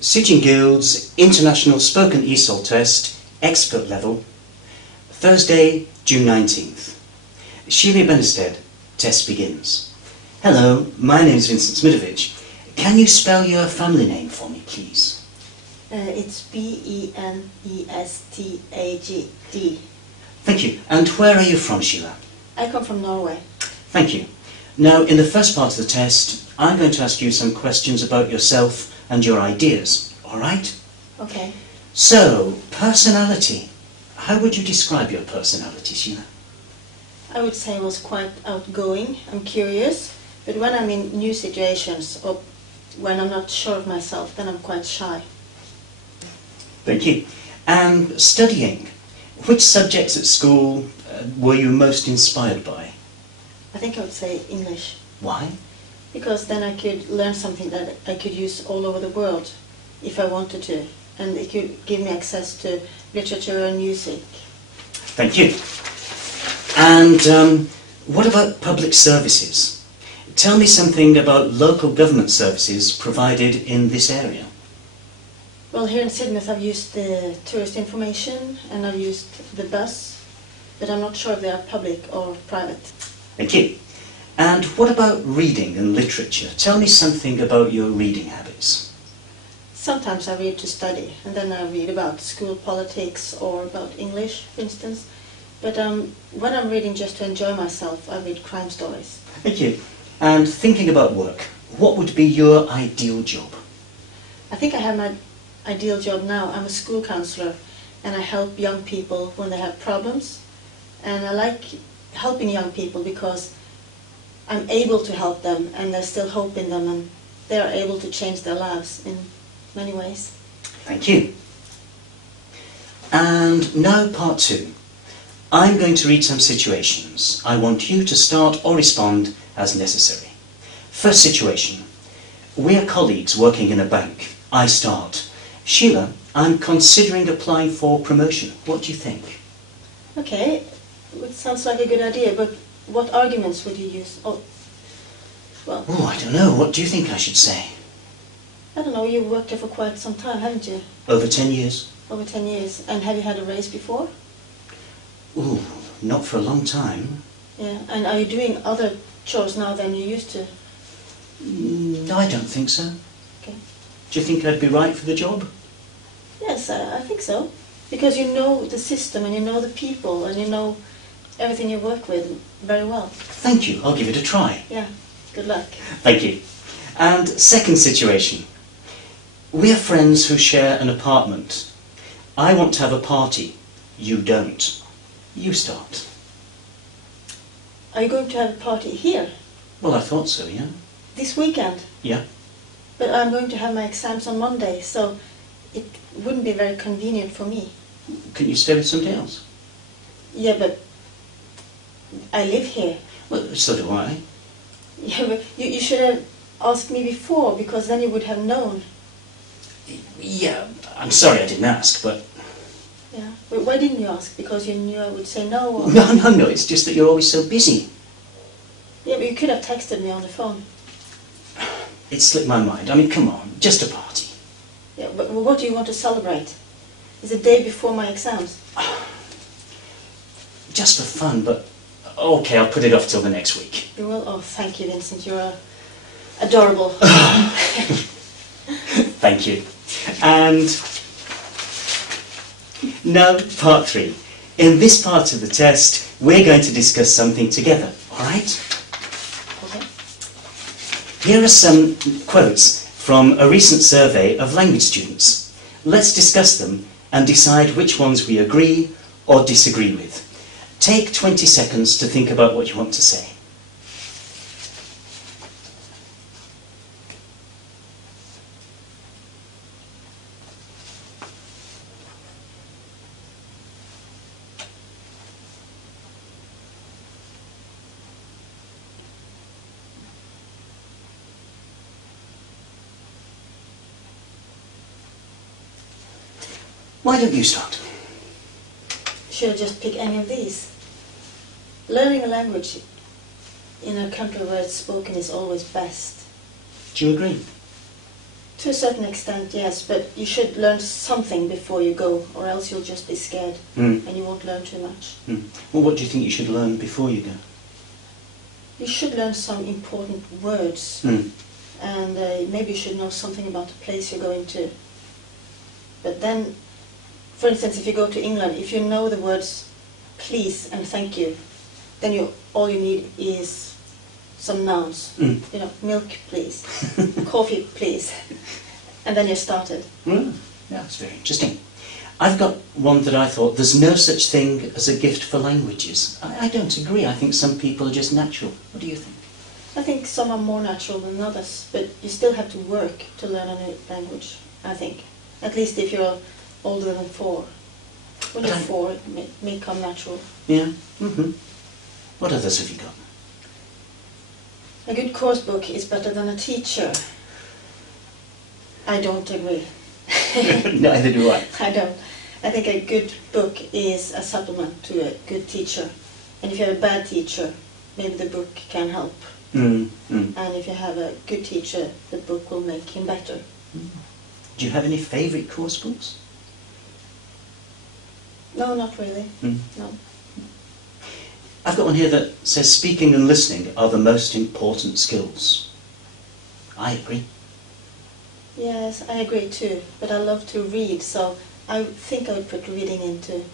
Sitting Guilds International Spoken ESOL Test, Expert Level, Thursday, June 19th. Sheila Benestead, test begins. Hello, my name is Vincent Smidovic. Can you spell your family name for me, please? It's B-E-N-E-S-T-A-G-D. Thank you. And where are you from, Sheila? I come from Norway. Thank you. Now, in the first part of the test, I'm going to ask you some questions about yourself and your ideas, all right? Okay. So, personality. How would you describe your personality, Sheila? I would say I was quite outgoing. I'm curious, but when I'm in new situations or when I'm not sure of myself, then I'm quite shy. Thank you. And studying. Which subjects at school were you most inspired by? I think I would say English. Why? Because then I could learn something that I could use all over the world if I wanted to. And it could give me access to literature and music. Thank you. And what about public services? Tell me something about local government services provided in this area. Well, here in Sydney I've used the tourist information and I've used the bus, but I'm not sure if they are public or private. Thank you. And what about reading and literature? Tell me something about your reading habits. Sometimes I read to study, and then I read about school politics or about English, for instance. But when I'm reading just to enjoy myself, I read crime stories. Thank you. And thinking about work, what would be your ideal job? I think I have my ideal job now. I'm a school counsellor, and I help young people when they have problems. And I like helping young people because I'm able to help them, and there's still hope in them, and they are able to change their lives in many ways. Thank you. And now part two. I'm going to read some situations. I want you to start or respond as necessary. First situation. We are colleagues working in a bank. I start. Sheila, I'm considering applying for promotion. What do you think? Okay, it sounds like a good idea, but what arguments would you use? Oh, I don't know. What do you think I should say? I don't know, you've worked there for quite some time, haven't you? Over 10 years. Over 10 years. And have you had a raise before? Ooh, not for a long time. Yeah, and are you doing other chores now than you used to? No, I don't think so. Okay. Do you think I'd be right for the job? Yes, I think so. Because you know the system and you know the people and you know everything you work with very well. Thank you. I'll give it a try. Yeah, good luck. Thank you. And second situation. We are friends who share an apartment. I want to have a party. You don't. You start. Are you going to have a party here? Well, I thought so, yeah. This weekend? Yeah. But I'm going to have my exams on Monday, so it wouldn't be very convenient for me. Can you stay with somebody else? Yeah, but I live here. Well, so do I. Yeah, but you should have asked me before, because then you would have known. Yeah, I'm sorry I didn't ask, but... Yeah, but why didn't you ask? Because you knew I would say no? Or... No, it's just that you're always so busy. Yeah, but you could have texted me on the phone. It slipped my mind. I mean, come on, just a party. Yeah, but what do you want to celebrate? It's the day before my exams. Just for fun, but... Okay, I'll put it off till the next week. You will? Oh, thank you, Vincent. You're adorable. Thank you. And now, part three. In this part of the test, we're going to discuss something together, all right? Okay. Here are some quotes from a recent survey of language students. Let's discuss them and decide which ones we agree or disagree with. Take 20 seconds to think about what you want to say. Why don't you start? Should I just pick any of these? Learning a language in a country where it's spoken is always best. Do you agree? To a certain extent, yes, but you should learn something before you go, or else you'll just be scared and you won't learn too much. Well, what do you think you should learn before you go? You should learn some important words, and maybe you should know something about the place you're going to. But then, for instance, if you go to England, if you know the words please and thank you, then all you need is some nouns. You know, milk please, coffee please, and then you're started. Yeah, that's very interesting. I've got one that I thought, there's no such thing as a gift for languages. I don't agree. I think some people are just natural. What do you think? I think some are more natural than others, but you still have to work to learn a new language, I think. At least if you're older than 4. When you're 4, it may come natural. Yeah. What others have you got? A good course book is better than a teacher. I don't agree. Neither do I. I don't. I think a good book is a supplement to a good teacher. And if you have a bad teacher, maybe the book can help. And if you have a good teacher, the book will make him better. Do you have any favourite course books? No, not really. No. I've got one here that says speaking and listening are the most important skills. I agree. Yes, I agree too. But I love to read, so I think I would put reading into.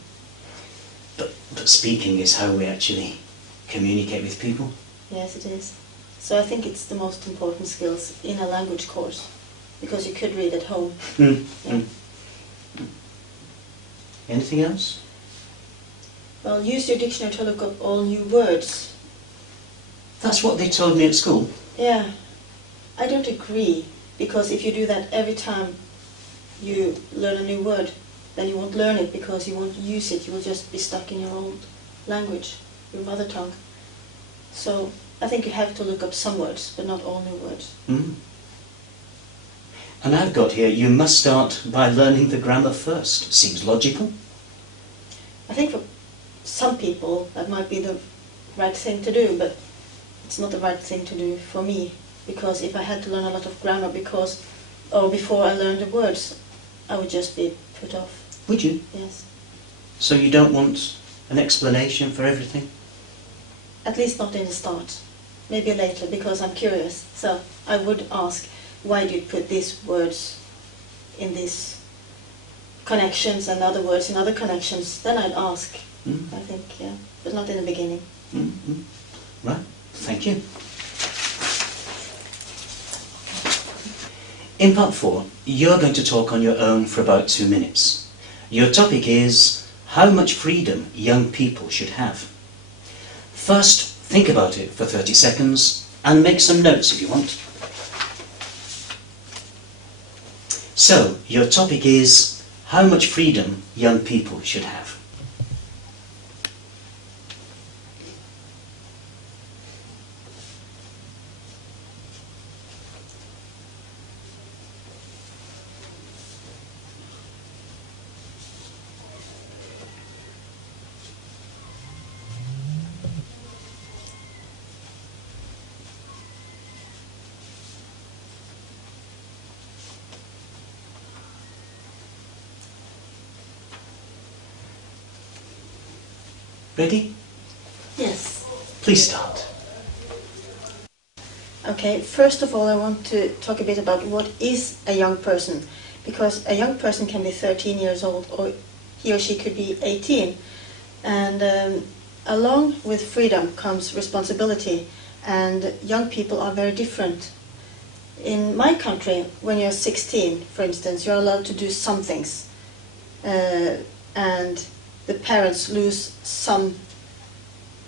But speaking is how we actually communicate with people. Yes, it is. So I think it's the most important skills in a language course, because you could read at home. Anything else? Well, use your dictionary to look up all new words. That's what they told me at school. Yeah, I don't agree, because if you do that every time you learn a new word, then you won't learn it because you won't use it. You will just be stuck in your old language, your mother tongue. So I think you have to look up some words, but not all new words. And I've got here, you must start by learning the grammar first. Seems logical. I think for some people that might be the right thing to do, but it's not the right thing to do for me, because if I had to learn a lot of grammar before I learned the words, I would just be put off. Would you? Yes. So you don't want an explanation for everything? At least not in the start. Maybe later, because I'm curious. So I would ask, why do you put these words in these connections and other words in other connections? Then I'd ask, I think, yeah. But not in the beginning. Right, thank you. In part 4, you're going to talk on your own for about 2 minutes. Your topic is how much freedom young people should have. First, think about it for 30 seconds and make some notes if you want. So, your topic is how much freedom young people should have. Ready? Yes. Please start. Okay, first of all I want to talk a bit about what is a young person, because a young person can be 13 years old or he or she could be 18, and along with freedom comes responsibility, and young people are very different. In my country, when you're 16, for instance, you're allowed to do some things, and the parents lose some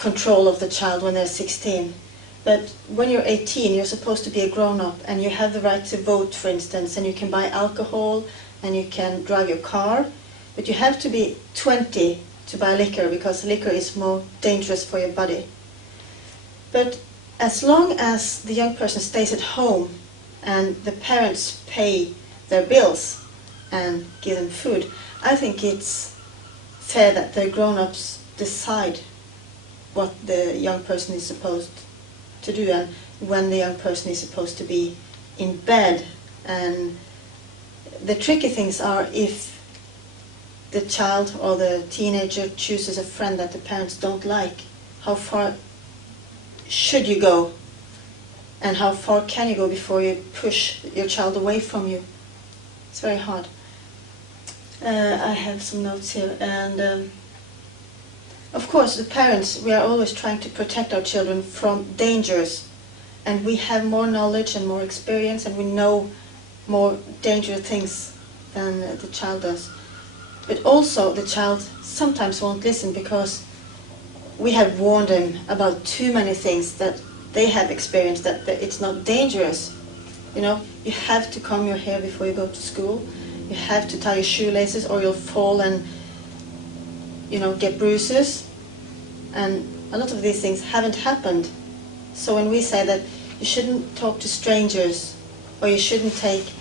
control of the child when they're 16. But when you're 18, you're supposed to be a grown-up, and you have the right to vote, for instance, and you can buy alcohol, and you can drive your car, but you have to be 20 to buy liquor, because liquor is more dangerous for your body. But as long as the young person stays at home, and the parents pay their bills, and give them food, I think it's fair that the grown-ups decide what the young person is supposed to do, and when the young person is supposed to be in bed, and the tricky things are if the child or the teenager chooses a friend that the parents don't like. How far should you go? And how far can you go before you push your child away from you? It's very hard. I have some notes here, and of course the parents, we are always trying to protect our children from dangers, and we have more knowledge and more experience, and we know more dangerous things than the child does. But also the child sometimes won't listen because we have warned them about too many things that they have experienced, that it's not dangerous. You know, you have to comb your hair before you go to school. You have to tie your shoelaces or you'll fall and, you know, get bruises. And a lot of these things haven't happened. So when we say that you shouldn't talk to strangers or you shouldn't take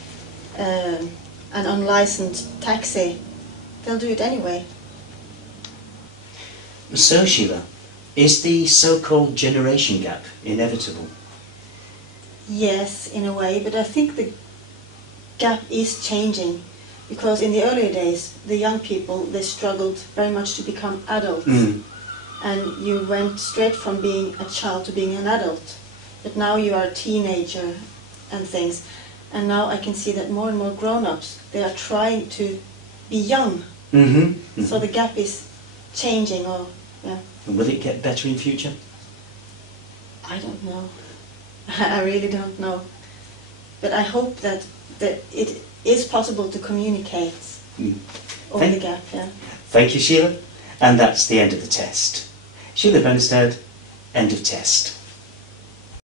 an unlicensed taxi, they'll do it anyway. So, Sheila, is the so-called generation gap inevitable? Yes, in a way, but I think the gap is changing, because in the earlier days, the young people, they struggled very much to become adults. And you went straight from being a child to being an adult. But now you are a teenager and things. And now I can see that more and more grown-ups, they are trying to be young. So the gap is changing. Or yeah. And will it get better in future? I don't know. I really don't know. But I hope that it is possible to communicate over the gap. Yeah. Thank you, Sheila. And that's the end of the test. Sheila Bernstead, end of test.